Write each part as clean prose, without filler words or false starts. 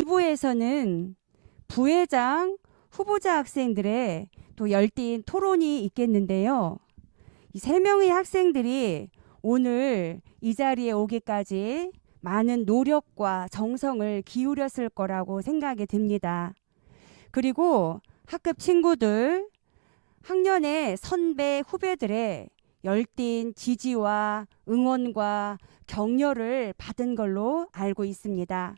2부에서는 부회장 후보자 학생들의 또 열띤 토론이 있겠는데요. 이 3명의 학생들이 오늘 이 자리에 오기까지 많은 노력과 정성을 기울였을 거라고 생각이 듭니다. 그리고 학급 친구들, 학년의 선배, 후배들의 열띤 지지와 응원과 격려를 받은 걸로 알고 있습니다.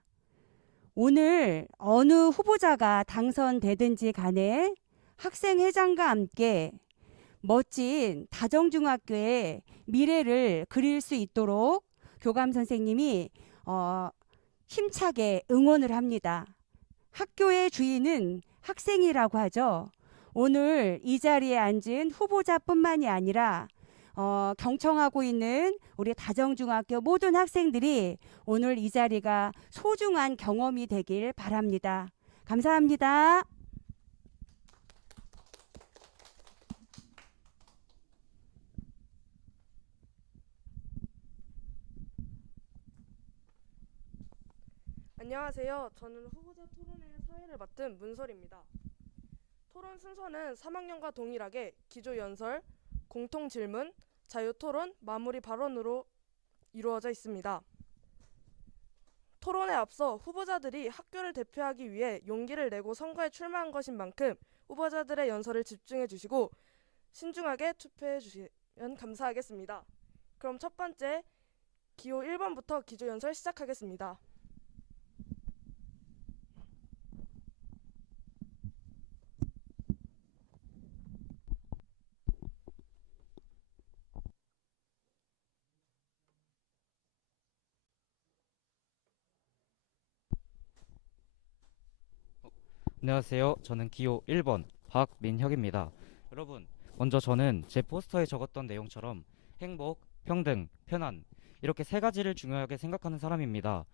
오늘 어느 후보자가 당선되든지 간에 학생회장과 함께 멋진 다정중학교의 미래를 그릴 수 있도록 교감 선생님이 힘차게 응원을 합니다. 학교의 주인은 학생이라고 하죠. 오늘 이 자리에 앉은 후보자뿐만이 아니라 경청하고 있는 우리 다정중학교 모든 학생들이 오늘 이 자리가 소중한 경험이 되길 바랍니다. 감사합니다. 안녕하세요. 저는 후보자 토론회 사회를 맡은 문설입니다. 토론 순서는 3학년과 동일하게 기조연설, 공통질문, 자유토론, 마무리 발언으로 이루어져 있습니다. 토론에 앞서 후보자들이 학교를 대표하기 위해 용기를 내고 선거에 출마한 것인 만큼 후보자들의 연설을 집중해 주시고 신중하게 투표해 주시면 감사하겠습니다. 그럼 첫 번째 기호 1번부터 기조연설 시작하겠습니다. 안녕하세요. 저는 기호 1번 박민혁입니다. 여러분, 먼저 저는 제 포스터에 적었던 내용처럼 행복, 평등, 편안 이렇게 세 가지를 중요하게 생각하는 사람입니다.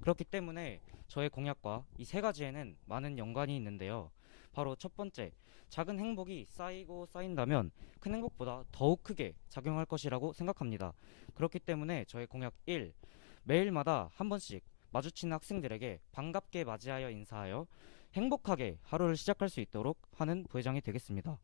그렇기 때문에 저의 공약과 이 세 가지에는 많은 연관이 있는데요. 바로 첫 번째, 작은 행복이 쌓이고 쌓인다면 큰 행복보다 더욱 크게 작용할 것이라고 생각합니다. 그렇기 때문에 저의 공약 1, 매일마다 한 번씩 마주치는 학생들에게 반갑게 맞이하여 인사하여 행복하게 하루를 시작할 수 있도록 하는 부회장이 되겠습니다.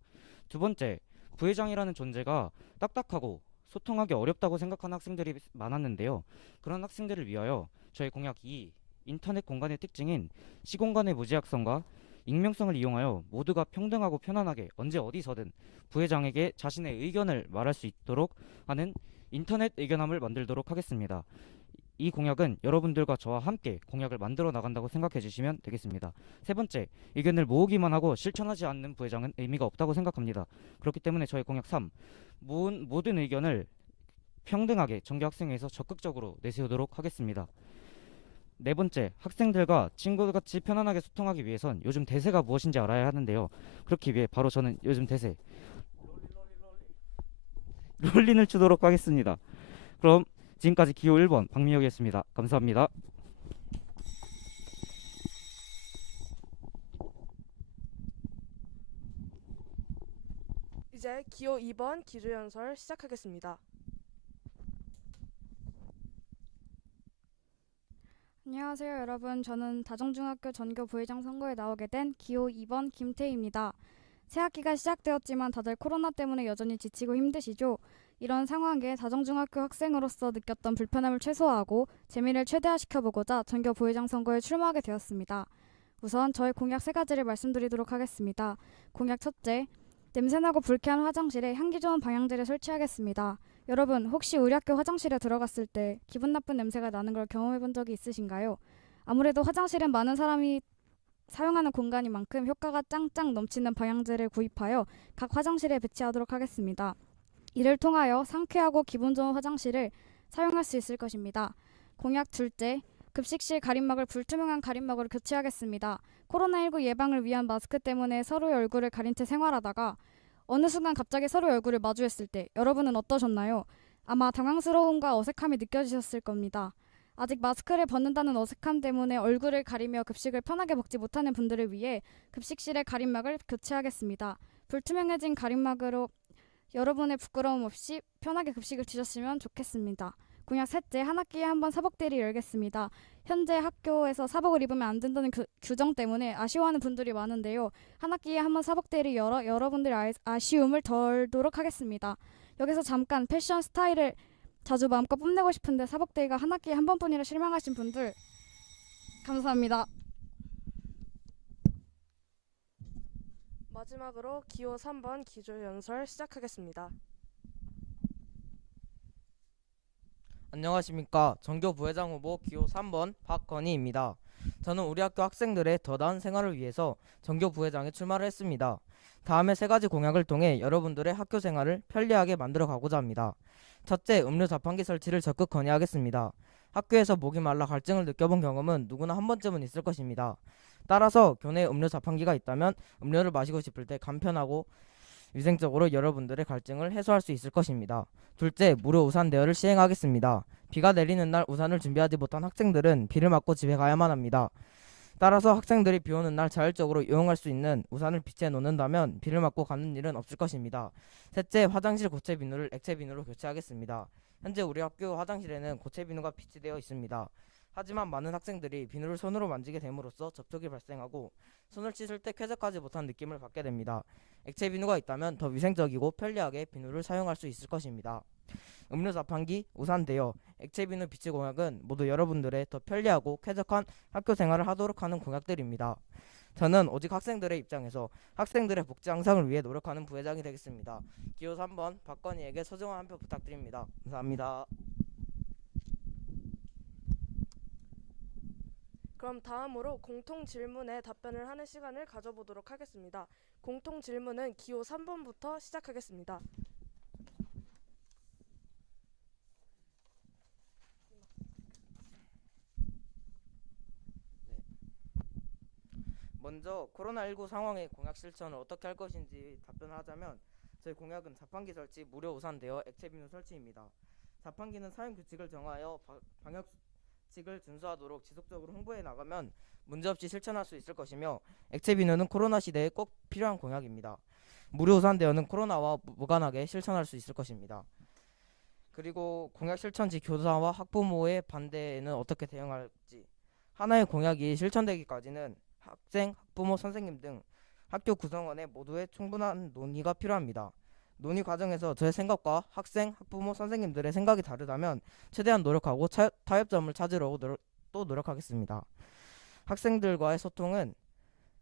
두 번째, 부회장이라는 존재가 딱딱하고 소통하기 어렵다고 생각하는 학생들이 많았는데요. 그런 학생들을 위하여 저의 공약 2, 인터넷 공간의 특징인 시공간의 무제약성과 익명성을 이용하여 모두가 평등하고 편안하게 언제 어디서든 부회장에게 자신의 의견을 말할 수 있도록 하는 인터넷 의견함을 만들도록 하겠습니다. 이 공약은 여러분들과 저와 함께 공약을 만들어 나간다고 생각해 주시면 되겠습니다. 세 번째, 의견을 모으기만 하고 실천하지 않는 부회장은 의미가 없다고 생각합니다. 그렇기 때문에 저의 공약 3, 모든 의견을 평등하게 전교학생회에서 적극적으로 내세우도록 하겠습니다. 네 번째, 학생들과 친구같이 편안하게 소통하기 위해선 요즘 대세가 무엇인지 알아야 하는데요. 그렇기 위해 바로 저는 요즘 대세 롤린을 추도록 하겠습니다. 그럼 지금까지 기호 1번 박민혁이었습니다. 감사합니다. 이제 기호 2번 기조연설 시작하겠습니다. 안녕하세요 여러분. 저는 다정중학교 전교 부회장 선거에 나오게 된 기호 2번 김태희입니다. 새학기가 시작되었지만 다들 코로나 때문에 여전히 지치고 힘드시죠? 이런 상황에 다정중학교 학생으로서 느꼈던 불편함을 최소화하고 재미를 최대화시켜보고자 전교 부회장 선거에 출마하게 되었습니다. 우선 저의 공약 3가지를 말씀드리도록 하겠습니다. 공약 첫째, 냄새나고 불쾌한 화장실에 향기 좋은 방향제를 설치하겠습니다. 여러분, 혹시 우리 학교 화장실에 들어갔을 때 기분 나쁜 냄새가 나는 걸 경험해 본 적이 있으신가요? 아무래도 화장실은 많은 사람이 사용하는 공간인 만큼 효과가 짱짱 넘치는 방향제를 구입하여 각 화장실에 배치하도록 하겠습니다. 이를 통하여 상쾌하고 기분 좋은 화장실을 사용할 수 있을 것입니다. 공약 둘째, 급식실 가림막을 불투명한 가림막으로 교체하겠습니다. 코로나19 예방을 위한 마스크 때문에 서로의 얼굴을 가린 채 생활하다가 어느 순간 갑자기 서로의 얼굴을 마주했을 때 여러분은 어떠셨나요? 아마 당황스러움과 어색함이 느껴지셨을 겁니다. 아직 마스크를 벗는다는 어색함 때문에 얼굴을 가리며 급식을 편하게 먹지 못하는 분들을 위해 급식실의 가림막을 교체하겠습니다. 불투명해진 가림막으로 여러분의 부끄러움 없이 편하게 급식을 드셨으면 좋겠습니다. 공약 셋째, 한 학기에 한 번 사복대를 열겠습니다. 현재 학교에서 사복을 입으면 안 된다는 규정 때문에 아쉬워하는 분들이 많은데요. 한 학기에 한 번 사복대를 열어 여러분들의 아쉬움을 덜도록 하겠습니다. 여기서 잠깐 패션 스타일을 자주 마음껏 뽐내고 싶은데 사복대가 한 학기에 한 번뿐이라 실망하신 분들 감사합니다. 마지막으로 기호 3번 기조연설 시작하겠습니다. 안녕하십니까. 전교 부회장 후보 기호 3번 박건희입니다. 저는 우리 학교 학생들의 더 나은 생활을 위해서 전교 부회장에 출마를 했습니다. 다음에 세 가지 공약을 통해 여러분들의 학교 생활을 편리하게 만들어 가고자 합니다. 첫째, 음료 자판기 설치를 적극 건의하겠습니다. 학교에서 목이 말라 갈증을 느껴본 경험은 누구나 한 번쯤은 있을 것입니다. 따라서 교내에 음료 자판기가 있다면 음료를 마시고 싶을 때 간편하고 위생적으로 여러분들의 갈증을 해소할 수 있을 것입니다. 둘째, 무료 우산 대여를 시행하겠습니다. 비가 내리는 날 우산을 준비하지 못한 학생들은 비를 맞고 집에 가야만 합니다. 따라서 학생들이 비 오는 날 자율적으로 이용할 수 있는 우산을 빛에 놓는다면 비를 맞고 가는 일은 없을 것입니다. 셋째, 화장실 고체 비누를 액체 비누로 교체하겠습니다. 현재 우리 학교 화장실에는 고체 비누가 비치되어 있습니다. 하지만 많은 학생들이 비누를 손으로 만지게 됨으로써 접촉이 발생하고 손을 씻을 때 쾌적하지 못한 느낌을 받게 됩니다. 액체 비누가 있다면 더 위생적이고 편리하게 비누를 사용할 수 있을 것입니다. 음료 자판기, 우산 대여, 액체 비누 비치 공약은 모두 여러분들의 더 편리하고 쾌적한 학교 생활을 하도록 하는 공약들입니다. 저는 오직 학생들의 입장에서 학생들의 복지 향상을 위해 노력하는 부회장이 되겠습니다. 기호 3번 박건희에게 소중한 한 표 부탁드립니다. 감사합니다. 그럼 다음으로 공통 질문에 답변을 하는 시간을 가져보도록 하겠습니다. 공통 질문은 기호 3번부터 시작하겠습니다. 먼저 코로나19 상황의 공약 실천을 어떻게 할 것인지 답변을 하자면 저희 공약은 자판기 설치, 무료 우산 대여, 액체 비누 설치입니다. 자판기는 사용 규칙을 정하여 방역 수칙을 준수하도록 지속적으로 홍보해 나가면 문제없이 실천할 수 있을 것이며 액체 비누는 코로나 시대에 꼭 필요한 공약입니다. 무료 우산 대여는 코로나와 무관하게 실천할 수 있을 것입니다. 그리고 공약 실천 시 교사와 학부모의 반대에는 어떻게 대응할지 하나의 공약이 실천되기까지는 학생, 학부모, 선생님 등 학교 구성원의 모두의 충분한 논의가 필요합니다. 논의 과정에서 저의 생각과 학생, 학부모, 선생님들의 생각이 다르다면 최대한 노력하고 타협점을 찾으려고 노력하겠습니다. 학생들과의 소통은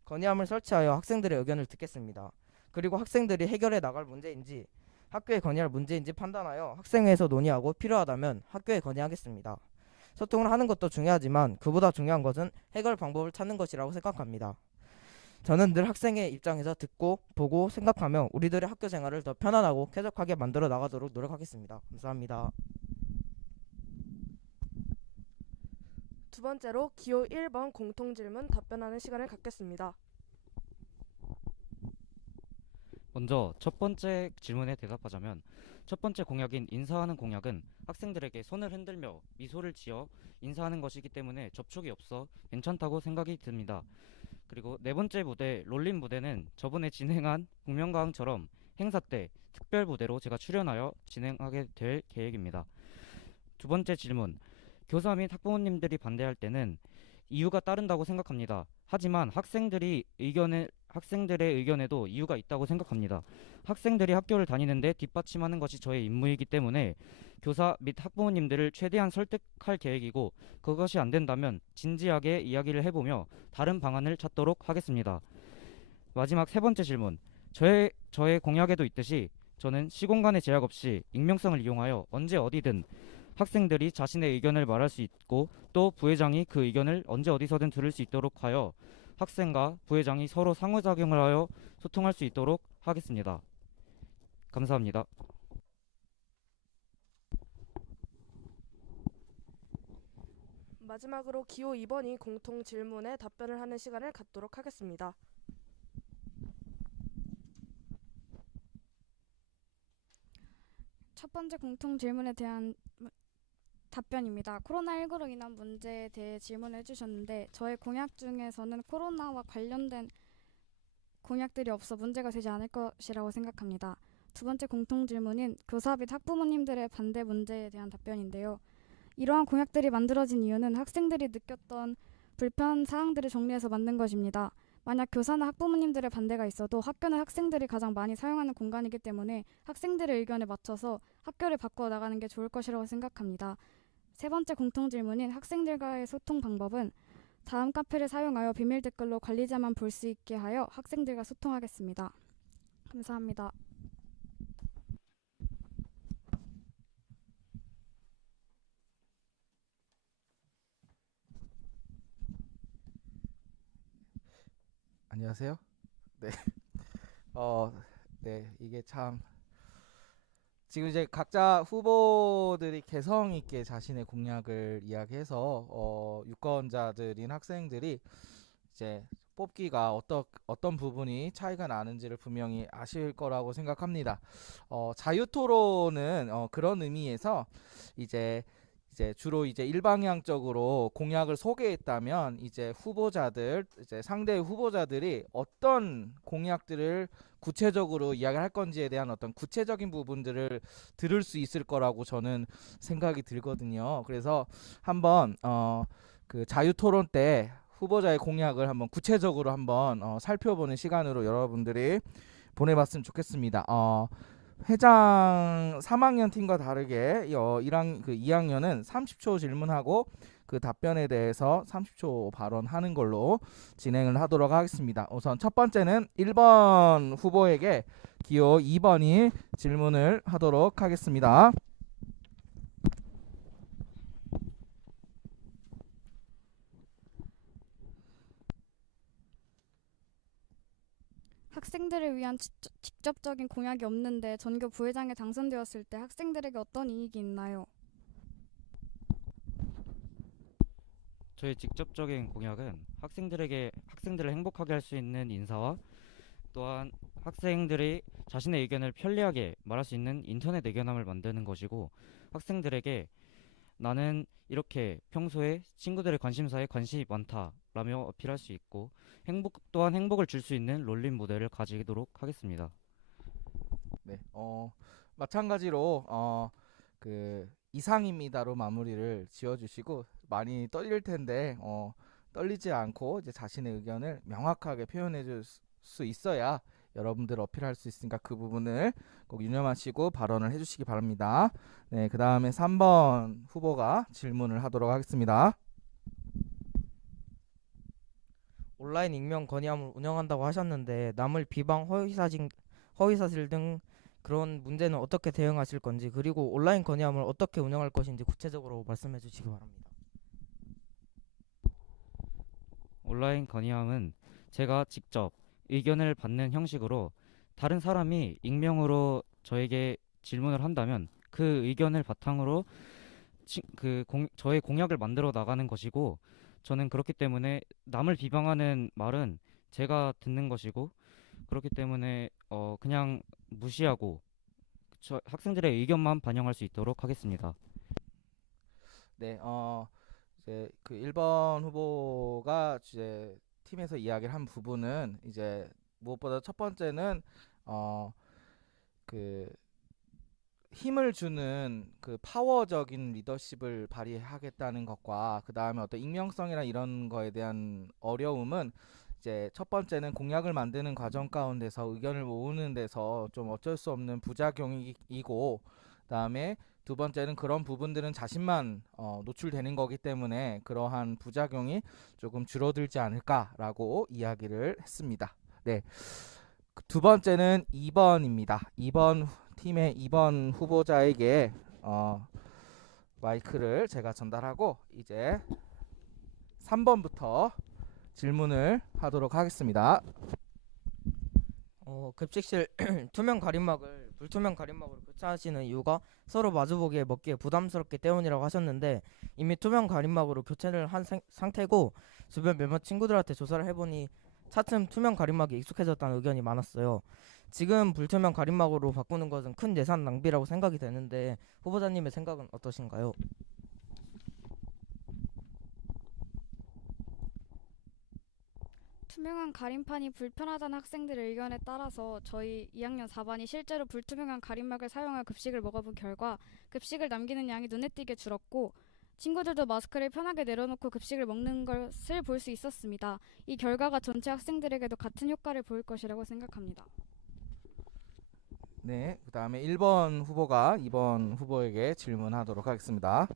건의함을 설치하여 학생들의 의견을 듣겠습니다. 그리고 학생들이 해결해 나갈 문제인지 학교에 건의할 문제인지 판단하여 학생회에서 논의하고 필요하다면 학교에 건의하겠습니다. 소통을 하는 것도 중요하지만 그보다 중요한 것은 해결 방법을 찾는 것이라고 생각합니다. 저는 늘 학생의 입장에서 듣고 보고 생각하며 우리들의 학교 생활을 더 편안하고 쾌적하게 만들어 나가도록 노력하겠습니다. 감사합니다. 두 번째로 기호 1번 공통질문 답변하는 시간을 갖겠습니다. 먼저 첫 번째 질문에 대답하자면 첫 번째 공약인 인사하는 공약은 학생들에게 손을 흔들며 미소를 지어 인사하는 것이기 때문에 접촉이 없어 괜찮다고 생각이 듭니다. 그리고 네 번째 무대 롤린 무대는 저번에 진행한 복면가왕처럼 행사 때 특별 무대로 제가 출연하여 진행하게 될 계획입니다. 두 번째 질문, 교사 및 학부모님들이 반대할 때는 이유가 따른다고 생각합니다. 하지만 학생들의 의견에도 이유가 있다고 생각합니다. 학생들이 학교를 다니는데 뒷받침하는 것이 저의 임무이기 때문에 교사 및 학부모님들을 최대한 설득할 계획이고 그것이 안 된다면 진지하게 이야기를 해보며 다른 방안을 찾도록 하겠습니다. 마지막 세 번째 질문, 저의 공약에도 있듯이 저는 시공간의 제약 없이 익명성을 이용하여 언제 어디든 학생들이 자신의 의견을 말할 수 있고 또 부회장이 그 의견을 언제 어디서든 들을 수 있도록 하여 학생과 부회장이 서로 상호작용을 하여 소통할 수 있도록 하겠습니다. 감사합니다. 마지막으로 기호 2번이 공통 질문에 답변을 하는 시간을 갖도록 하겠습니다. 첫 번째 공통 질문에 대한 답변입니다. 코로나19로 인한 문제에 대해 질문을 해주셨는데 저의 공약 중에서는 코로나와 관련된 공약들이 없어 문제가 되지 않을 것이라고 생각합니다. 두 번째 공통 질문인 교사 및 학부모님들의 반대 문제에 대한 답변인데요. 이러한 공약들이 만들어진 이유는 학생들이 느꼈던 불편 사항들을 정리해서 만든 것입니다. 만약 교사나 학부모님들의 반대가 있어도 학교는 학생들이 가장 많이 사용하는 공간이기 때문에 학생들의 의견에 맞춰서 학교를 바꿔 나가는 게 좋을 것이라고 생각합니다. 세 번째 공통 질문인 학생들과의 소통 방법은 다음 카페를 사용하여 비밀 댓글로 관리자만 볼 수 있게 하여 학생들과 소통하겠습니다. 감사합니다. 안녕하세요. 네. 네, 이게 참 지금 이제 각자 후보들이 개성 있게 자신의 공약을 이야기해서 유권자들인 학생들이 이제 뽑기가 어떤 부분이 차이가 나는지를 분명히 아실 거라고 생각합니다. 자유토론은 그런 의미에서 이제 주로 이제 일방향적으로 공약을 소개했다면 이제 상대 후보자들이 어떤 공약들을 구체적으로 이야기할 건지에 대한 어떤 구체적인 부분들을 들을 수 있을 거라고 저는 생각이 들거든요. 그래서 한번 그 자유토론 때 후보자의 공약을 한번 구체적으로 한번 살펴보는 시간으로 여러분들이 보내봤으면 좋겠습니다. 회장 3학년 팀과 다르게 2학년은 30초 질문하고 그 답변에 대해서 30초 발언하는 걸로 진행을 하도록 하겠습니다. 우선 첫 번째는 1번 후보에게 기호 2번이 질문을 하도록 하겠습니다. 학생들을 위한 직접적인 공약이 없는데 전교 부회장에 당선되었을 때 학생들에게 어떤 이익이 있나요? 저의 직접적인 공약은 학생들을 행복하게 할 수 있는 인사와 또한 학생들이 자신의 의견을 편리하게 말할 수 있는 인터넷 의견함을 만드는 것이고, 학생들에게 나는 이렇게 평소에 친구들의 관심사에 관심이 많다라며 어필할 수 있고, 또한 행복을 줄 수 있는 롤링 모델을 가지도록 하겠습니다. 네, 마찬가지로 그 이상입니다로 마무리를 지어주시고, 많이 떨릴 텐데 떨리지 않고 이제 자신의 의견을 명확하게 표현해 줄 수 있어야 여러분들 어필할 수 있으니까 그 부분을 꼭 유념하시고 발언을 해주시기 바랍니다. 네, 그 다음에 3번 후보가 질문을 하도록 하겠습니다. 온라인 익명 건의함을 운영한다고 하셨는데 남을 비방, 허위사실 등 그런 문제는 어떻게 대응하실 건지, 그리고 온라인 건의함을 어떻게 운영할 것인지 구체적으로 말씀해 주시기 바랍니다. 온라인 건의함은 제가 직접 의견을 받는 형식으로, 다른 사람이 익명으로 저에게 질문을 한다면 그 의견을 바탕으로 저의 공약을 만들어 나가는 것이고, 저는 그렇기 때문에 남을 비방하는 말은 제가 듣는 것이고, 그렇기 때문에 그냥 무시하고 학생들의 의견만 반영할 수 있도록 하겠습니다. 네, 이제 그 1번 후보가 이제 팀에서 이야기를 한 부분은 이제 무엇보다 첫 번째는 그 힘을 주는 그 파워적인 리더십을 발휘하겠다는 것과, 그 다음에 어떤 익명성이나 이런 거에 대한 어려움은 이제 첫 번째는 공약을 만드는 과정 가운데서 의견을 모으는 데서 좀 어쩔 수 없는 부작용이고, 그다음에 두 번째는 그런 부분들은 자신만 노출되는 거기 때문에 그러한 부작용이 조금 줄어들지 않을까라고 이야기를 했습니다. 네, 두 번째는 2번입니다. 2번 팀의 2번 후보자에게 마이크를 제가 전달하고 이제 3번부터 질문을 하도록 하겠습니다. 급식실 불투명 가림막으로 교체하시는 이유가 서로 마주보기에 먹기에 부담스럽기 때문이라고 하셨는데, 이미 투명 가림막으로 교체를 한 상태고 주변 몇몇 친구들한테 조사를 해보니 차츰 투명 가림막이 익숙해졌다는 의견이 많았어요. 지금 불투명 가림막으로 바꾸는 것은 큰 예산 낭비라고 생각이 되는데 후보자님의 생각은 어떠신가요? 투명한 가림판이 불편하다는 학생들의 의견에 따라서 저희 2학년 4반이 실제로 불투명한 가림막을 사용하여 급식을 먹어본 결과 급식을 남기는 양이 눈에 띄게 줄었고, 친구들도 마스크를 편하게 내려놓고 급식을 먹는 것을 볼 수 있었습니다. 이 결과가 전체 학생들에게도 같은 효과를 보일 것이라고 생각합니다. 네, 그다음에 1번 후보가 2번 후보에게 질문하도록 하겠습니다.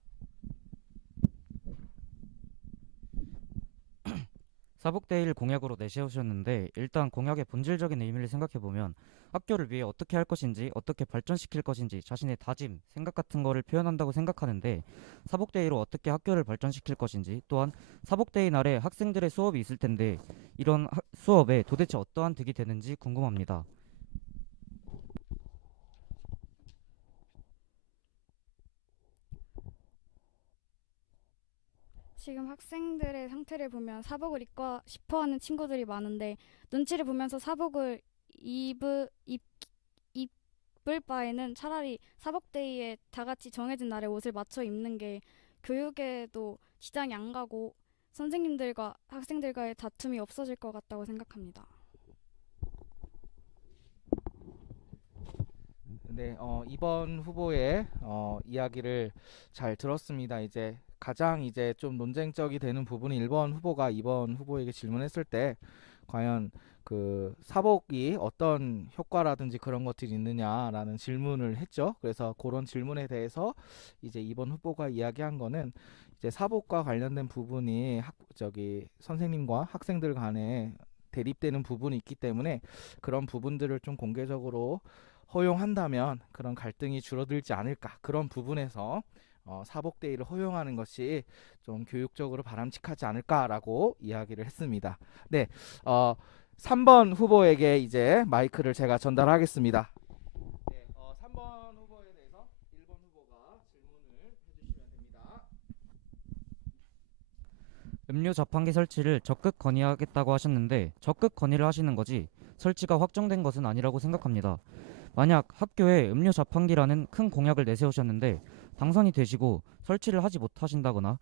사복데이를 공약으로 내세우셨는데 일단 공약의 본질적인 의미를 생각해보면 학교를 위해 어떻게 할 것인지 어떻게 발전시킬 것인지 자신의 다짐, 생각 같은 거를 표현한다고 생각하는데 사복데이로 어떻게 학교를 발전시킬 것인지 또한 사복데이 날에 학생들의 수업이 있을 텐데 이런 수업에 도대체 어떠한 득이 되는지 궁금합니다. 지금 학생들의 상태를 보면 사복을 입고 싶어하는 친구들이 많은데 눈치를 보면서 사복을 입을 바에는 차라리 사복데이에 다 같이 정해진 날에 옷을 맞춰 입는 게 교육에도 지장이 안 가고 선생님들과 학생들과의 다툼이 없어질 것 같다고 생각합니다. 네, 2번 후보의 이야기를 잘 들었습니다. 이제 가장 이제 좀 논쟁적이 되는 부분이 1번 후보가 2번 후보에게 질문했을 때 과연 그 사복이 어떤 효과라든지 그런 것들이 있느냐라는 질문을 했죠. 그래서 그런 질문에 대해서 이제 2번 후보가 이야기한 거는 이제 사복과 관련된 부분이 선생님과 학생들 간에 대립되는 부분이 있기 때문에 그런 부분들을 좀 공개적으로 허용한다면 그런 갈등이 줄어들지 않을까, 그런 부분에서 사복데이를 허용하는 것이 좀 교육적으로 바람직하지 않을까라고 이야기를 했습니다. 네, 3번 후보에게 이제 마이크를 제가 전달하겠습니다. 네, 3번 후보에 대해서 1번 후보가 질문을 해주시면 됩니다. 음료 자판기 설치를 적극 건의하겠다고 하셨는데 적극 건의를 하시는 거지 설치가 확정된 것은 아니라고 생각합니다. 만약 학교에 음료 자판기라는 큰 공약을 내세우셨는데 당선이 되시고 설치를 하지 못하신다거나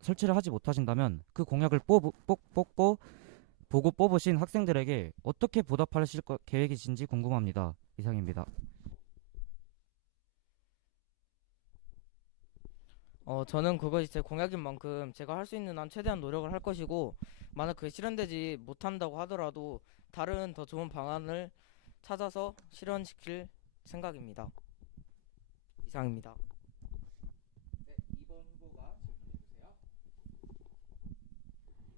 설치를 하지 못하신다면 그 공약을 보고 뽑으신 학생들에게 어떻게 보답하실 계획이신지 궁금합니다. 이상입니다. 저는 그것이 제 공약인 만큼 제가 할 수 있는 한 최대한 노력을 할 것이고 만약 그게 실현되지 못한다고 하더라도 다른 더 좋은 방안을 찾아서 실현시킬 생각입니다. 이상입니다. 네, 2번 후보가 질문해 주세요.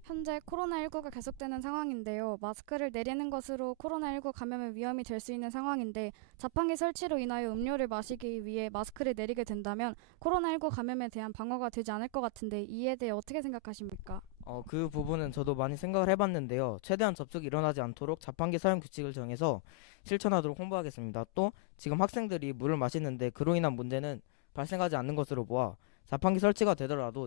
현재 코로나19가 계속되는 상황인데요. 마스크를 내리는 것으로 코로나19 감염의 위험이 될 수 있는 상황인데 자판기 설치로 인하여 음료를 마시기 위해 마스크를 내리게 된다면 코로나19 감염에 대한 방어가 되지 않을 것 같은데 이에 대해 어떻게 생각하십니까? 그 부분은 저도 많이 생각을 해봤는데요. 최대한 접촉이 일어나지 않도록 자판기 사용 규칙을 정해서 실천하도록 홍보하겠습니다. 또 지금 학생들이 물을 마시는데 그로 인한 문제는 발생하지 않는 것으로 보아 자판기 설치가 되더라도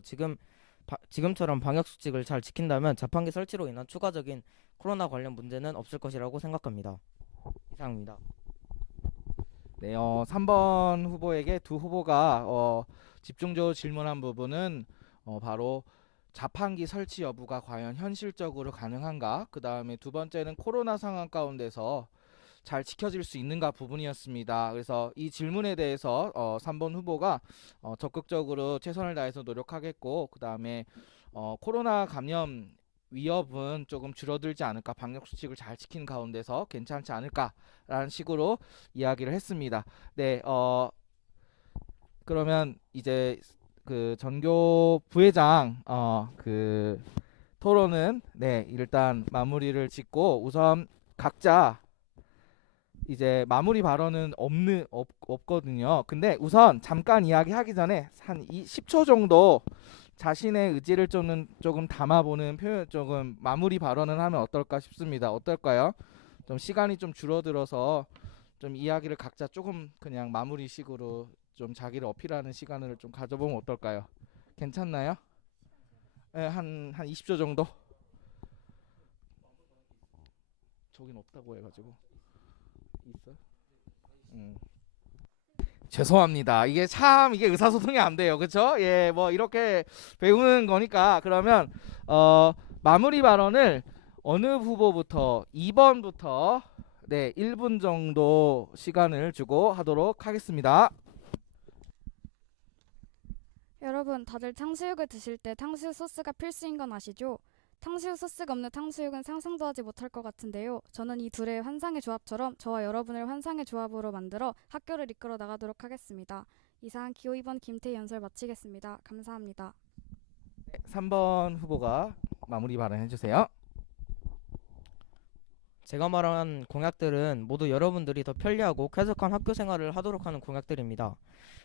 지금처럼 방역 수칙을 잘 지킨다면 자판기 설치로 인한 추가적인 코로나 관련 문제는 없을 것이라고 생각합니다. 이상입니다. 네, 3번 후보에게 두 후보가 집중적으로 질문한 부분은 바로 자판기 설치 여부가 과연 현실적으로 가능한가? 그 다음에 두 번째는 코로나 상황 가운데서 잘 지켜질 수 있는가 부분이었습니다. 그래서 이 질문에 대해서 3번 후보가 적극적으로 최선을 다해서 노력하겠고 그 다음에 코로나 감염 위협은 조금 줄어들지 않을까, 방역 수칙을 잘 지킨 가운데서 괜찮지 않을까라는 식으로 이야기를 했습니다. 네, 그러면 이제 그 전교 부회장 그 토론은 네 일단 마무리를 짓고 우선 각자 이제 마무리 발언은 없거든요. 근데 우선 잠깐 이야기하기 전에 한 10초 정도 자신의 의지를 조금 담아보는 표현, 조금 마무리 발언을 하면 어떨까 싶습니다. 어떨까요? 좀 시간이 좀 줄어들어서 좀 이야기를 각자 조금 그냥 마무리식으로 좀 자기를 어필하는 시간을 좀 가져보면 어떨까요? 괜찮나요? 네, 한 20초 정도? 저긴 없다고 해가지고 있어? 죄송합니다. 이게 의사소통이 안 돼요. 그쵸? 예, 뭐 이렇게 배우는 거니까 그러면 마무리 발언을 어느 후보부터 2번부터 네 1분 정도 시간을 주고 하도록 하겠습니다. 여러분, 다들 탕수육을 드실 때 탕수육 소스가 필수인 건 아시죠? 탕수육 소스가 없는 탕수육은 상상도 하지 못할 것 같은데요. 저는 이 둘의 환상의 조합처럼 저와 여러분을 환상의 조합으로 만들어 학교를 이끌어 나가도록 하겠습니다. 이상 기호 2번 김태희 연설 마치겠습니다. 감사합니다. 3번 후보가 마무리 발언해 주세요. 제가 말한 공약들은 모두 여러분들이 더 편리하고 쾌적한 학교 생활을 하도록 하는 공약들입니다.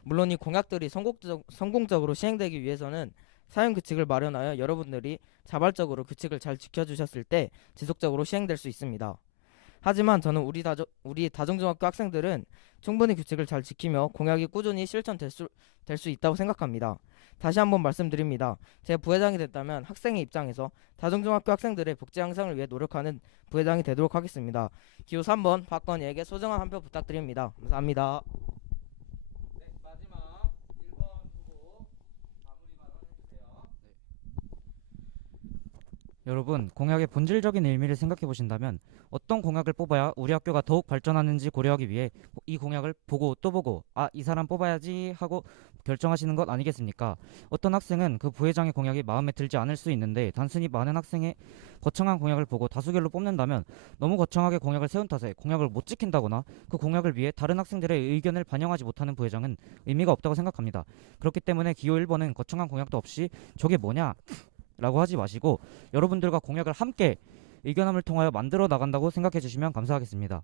물론 이 공약들이 성공적으로 시행되기 위해서는 사용 규칙을 마련하여 여러분들이 자발적으로 규칙을 잘 지켜주셨을 때 지속적으로 시행될 수 있습니다. 하지만 저는 우리 다정중학교 학생들은 충분히 규칙을 잘 지키며 공약이 꾸준히 실천될 수 있다고 생각합니다. 다시 한번 말씀드립니다. 제가 부회장이 됐다면 학생의 입장에서 다정중학교 학생들의 복지 향상을 위해 노력하는 부회장이 되도록 하겠습니다. 기호 3번 박건희에게 소중한 한 표 부탁드립니다. 감사합니다. 네, 마지막 1번 후보 마무리 발언해 주세요. 여러분, 공약의 본질적인 의미를 생각해 보신다면 어떤 공약을 뽑아야 우리 학교가 더욱 발전하는지 고려하기 위해 이 공약을 보고 또 보고 이 사람 뽑아야지 하고 결정하시는 것 아니겠습니까? 어떤 학생은 그 부회장의 공약이 마음에 들지 않을 수 있는데 단순히 많은 학생의 거창한 공약을 보고 다수결로 뽑는다면 너무 거창하게 공약을 세운 탓에 공약을 못 지킨다거나 그 공약을 위해 다른 학생들의 의견을 반영하지 못하는 부회장은 의미가 없다고 생각합니다. 그렇기 때문에 기호 1번은 거창한 공약도 없이 저게 뭐냐? 라고 하지 마시고 여러분들과 공약을 함께 의견함을 통하여 만들어 나간다고 생각해 주시면 감사하겠습니다.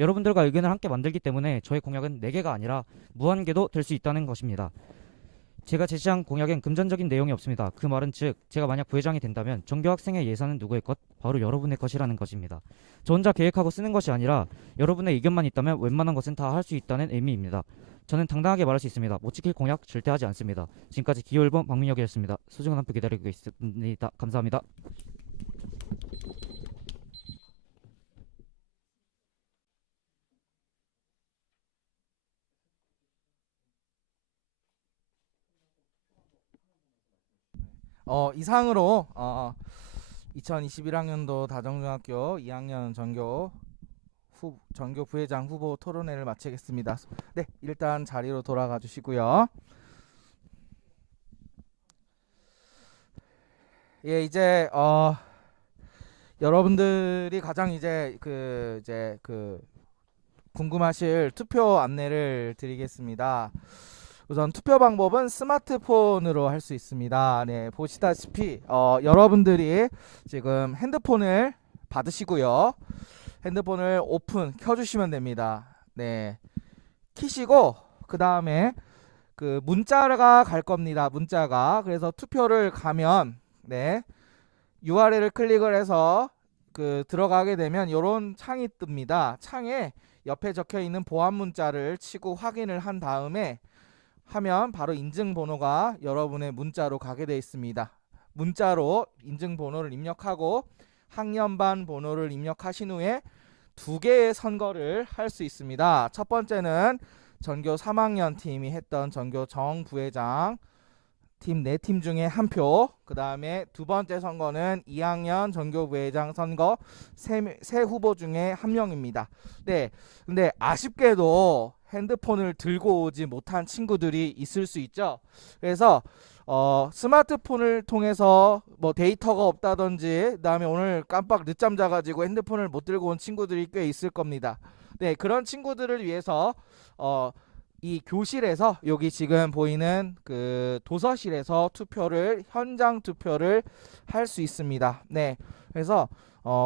여러분들과 의견을 함께 만들기 때문에 저의 공약은 4개가 아니라 무한개도 될 수 있다는 것입니다. 제가 제시한 공약엔 금전적인 내용이 없습니다. 그 말은 즉 제가 만약 부회장이 된다면 전교 학생의 예산은 누구의 것? 바로 여러분의 것이라는 것입니다. 저 혼자 계획하고 쓰는 것이 아니라 여러분의 의견만 있다면 웬만한 것은 다 할 수 있다는 의미입니다. 저는 당당하게 말할 수 있습니다. 못 지킬 공약 절대 하지 않습니다. 지금까지 기호 1번 박민혁이었습니다. 소중한 한 표 기다리고 있습니다. 감사합니다. 이상으로 2021학년도 다정중학교 2학년 전교 부회장 후보 토론회를 마치겠습니다. 네, 일단 자리로 돌아가 주시고요. 예, 이제 여러분들이 가장 이제 궁금하실 투표 안내를 드리겠습니다. 우선 투표 방법은 스마트폰으로 할 수 있습니다. 네, 보시다시피 여러분들이 지금 핸드폰을 받으시고요. 핸드폰을 켜주시면 됩니다. 네, 키시고 그 다음에 그 문자가 갈 겁니다. 문자가. 그래서 투표를 가면 네, URL을 클릭을 해서 들어가게 되면 이런 창이 뜹니다. 창에 옆에 적혀 있는 보안 문자를 치고 확인을 한 다음에 하면 바로 인증번호가 여러분의 문자로 가게 되어 있습니다. 문자로 인증번호를 입력하고 학년반 번호를 입력하신 후에 2개의 선거를 할 수 있습니다. 첫 번째는 전교 3학년 팀이 했던 전교 정부회장 팀 4팀 중에 1표. 그 다음에 두 번째 선거는 2학년 전교부회장 선거 세 후보 중에 1명입니다. 네, 근데 아쉽게도 핸드폰을 들고 오지 못한 친구들이 있을 수 있죠. 그래서 스마트폰을 통해서 뭐 데이터가 없다든지 그다음에 오늘 깜빡 늦잠 자가지고 핸드폰을 못 들고 온 친구들이 꽤 있을 겁니다. 네, 그런 친구들을 위해서 이 교실에서 여기 지금 보이는 그 도서실에서 현장 투표를 할 수 있습니다. 네, 그래서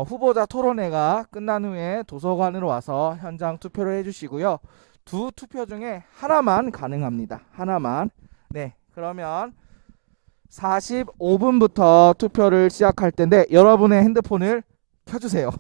후보자 토론회가 끝난 후에 도서관으로 와서 현장 투표를 해주시고요. 두 투표 중에 하나만 가능합니다. 하나만. 네, 그러면 45분부터 투표를 시작할 텐데 여러분의 핸드폰을 켜주세요.